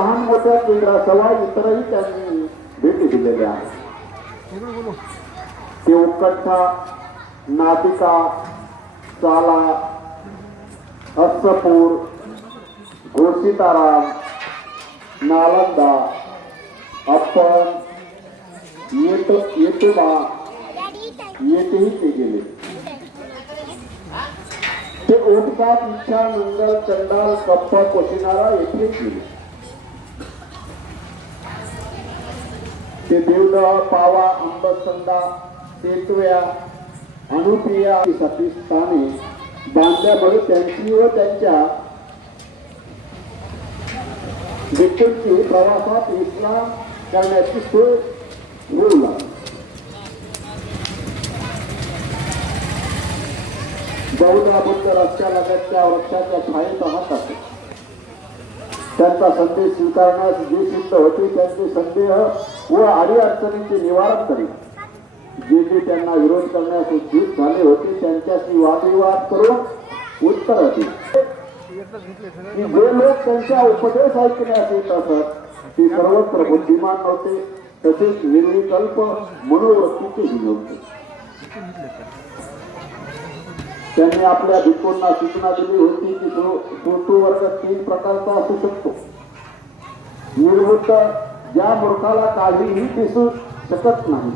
लहान मोठ्या केंद्रासह इतरही त्यांनी भेटी दिलेल्या. आहेत ते उत्कंठा नाटिका चाला हस्तपूर घोषिताराम नालंदा अप्पन येत येतोबा येथेही ते गेले. ते ओटका इच्छा मंगल चंडाल कप्पा कोशिनारा येथे गेले. ते देवदह पावा अंबसंदा सेतव्या अनुप्रिया साठी स्थाने बांधल्यामुळे त्यांची व त्यांच्या व्यक्तींची प्रवासात विश्राम करण्याची सोय होऊ लागली. बहुधा बुद्ध रस्त्यालगतच्या वृक्षाच्या छायेत राहतात त्यांचा संदेश स्वीकारण्यास जी सिद्ध होती त्यांचे संदेह व आडी अडचणींचे निवारण करीत. जे जे त्यांना विरोध करण्यास उद्युक्त झाले होते त्यांच्याशी वादविवाद करून उत्तर होती. की जे लोक त्यांच्या उपदेश ऐकण्यास येत असत ते सर्वत्र बुद्धिमान नव्हते. तसेच निर्विकल्प मनोवृत्तीचेही नव्हते. त्यांनी आपल्या भिक्खूंना सूचना दिली होती की तो तो- तो वर्ग तीन प्रकारचा असू शकतो. निर्वृत्त ज्या मूर्खाला काहीही दिसू शकत नाही.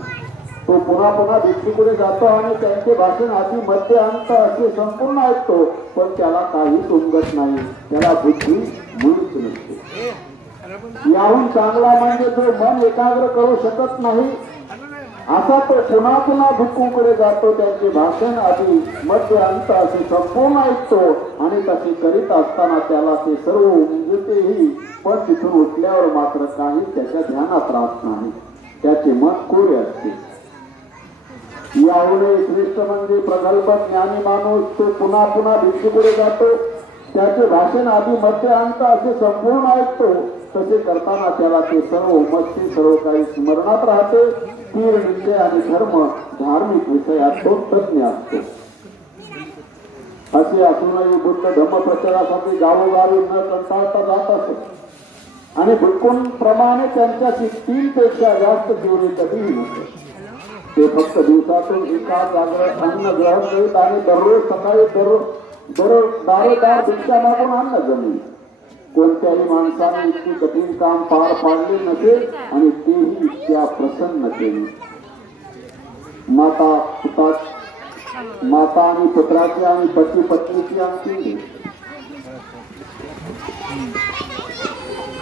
तो पुन्हा पुन्हा भिक्षुकडे जातो आणि त्यांचे भाषण आधी मध्य अंत असे संपूर्ण ऐकतो पण त्याला काही उमगत नाही. त्याला बुद्धी मुळीच नसते. याहून चांगला म्हणजे जो मन एकाग्र करू शकत नाही. असा तो पुन्हा पुन्हा भिक्खूकडे जातो त्यांचे भाषण आधी मध्य अंत असे संपूर्ण ऐकतो आणि तसे करीत असताना त्याला ते सर्व उमजतेही पण तिथून उठल्यावर मात्र काही त्याच्या ध्यानात राहत नाही. त्याचे मन कोरे असते. याहूनही श्रेष्ठ म्हणजे प्रगल्भ ज्ञानी माणूस तो पुन्हा पुन्हा भिक्षुकडे जातो. त्याचे भाषण आधी मध्य अंत असे संपूर्ण ऐकतो. तसे करताना त्याला ते सर्व मस्ती सर्व काही स्मरणात राहते. तीर विषय आणि धर्म धार्मिक विषयात तो तज्ञ असतो. असे असूनही बुद्ध धम्म प्रचारासाठी गावोगावी न कंटाळता जात असत. आणि भिक्खूंप्रमाणे त्यांच्याशी तीन पेक्षा जास्त जीवने कधीही नसते ते फक्त दिवसातून एका जागेवर अन्न ग्रहण करीत आणि दररोज सकाळी दररोज दररोज दारोदार भिक्षा मागून अन्न जमेल कोणत्याही माणसाने इतकी कठीण काम पार पाडले नसेल आणि तेही इतक्या प्रसन्नतेने माता पिता माता आणि पुत्राची आणि पती पत्नीची आमची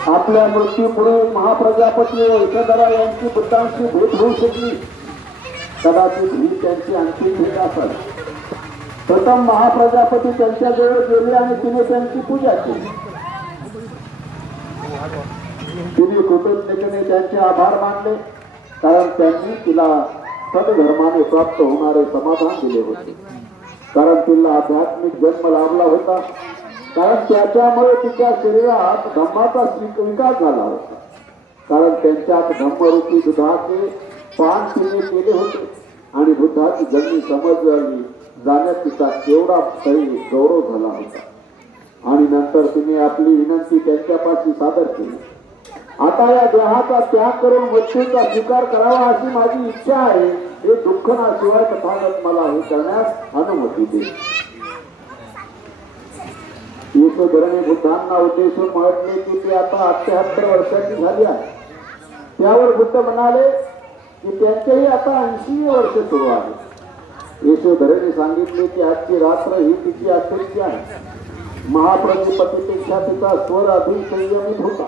आपल्या मृत्यूपुढे महाप्रजापती व यांची बुद्धांची भेट होऊ शकली. कदाचित ही त्यांची अंतिम भेट असेल प्रथम महाप्रजापती त्यांच्याजवळ गेले आणि तिने त्यांची पूजा केली. तिने कृतज्ञतेने त्यांचे आभार मानले कारण त्यांनी तिला सदधर्माने प्राप्त होणारे समाधान दिले होते. कारण तिला आध्यात्मिक जन्म लाभला होता. कारण त्याच्यामुळे तिच्या शरीरात धम्माचा विकास झाला होता. कारण त्यांच्यात धम्मरूपी दुधाचे पान पिणे केले होते. आणि बुद्धाची जन्मी समजली जाण्यात तिचा केवढा काही गौरव झाला होता. आणि नंतर तिने आपली विनंती त्यांच्यापाशी सादर केली. आता या देहाचा त्याग करून मृत्यूचा स्वीकार करावा अशी माझी इच्छा आहे. हे दुःख शिवाय तथागत मला हे करण्यास अनुमती दे येशोधरणे बुद्धांना उद्देशून म्हटले की ते आता अठ्याहत्तर वर्षाची झाली आहे. त्यावर बुद्ध म्हणाले की त्यांचेही आता ऐंशी वर्ष सुरू आहे. येशोधरेने सांगितले की आजची रात्र ही तिची अखेरची आहे. महाप्रभूपतीपेक्षा तिचा स्वर अधिक संयमित होता.